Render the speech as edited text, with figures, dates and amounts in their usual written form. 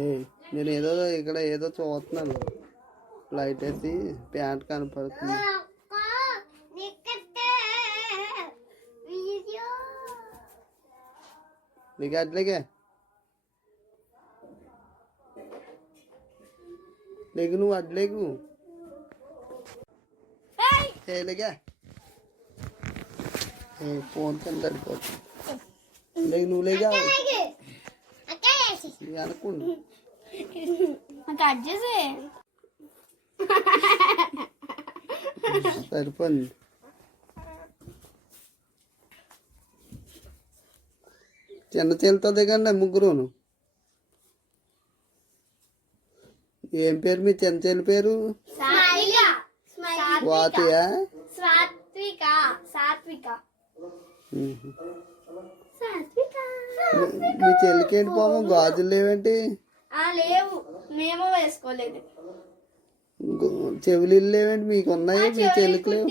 ఏ నేను ఇక్కడ ఏదో చూస్తున్నాను. లైట్ వేసి ప్యాంట్ కనపడుతుంది. నీకు అట్లేగా లేకు, నువ్వు అడ్లేకు లేగా ఫోన్ కింద పడిపోతుంది. లేకు, నువ్వు లేగా అనుకోండి. సరిపోయింది. చిన్న చెల్లితో దిగండి ముగ్గురును. ఏం పేరు మీ చిన్న చెల్లి పేరు? స్వాతియా? మీ చెల్లికి ఏంటి పాపం గాజులు లేవేంటి? లేవు, మేము వేసుకోలేదు. చెవులు లేవేంటి మీకు? ఉన్నాయి, మీ చెల్లికి లేవు.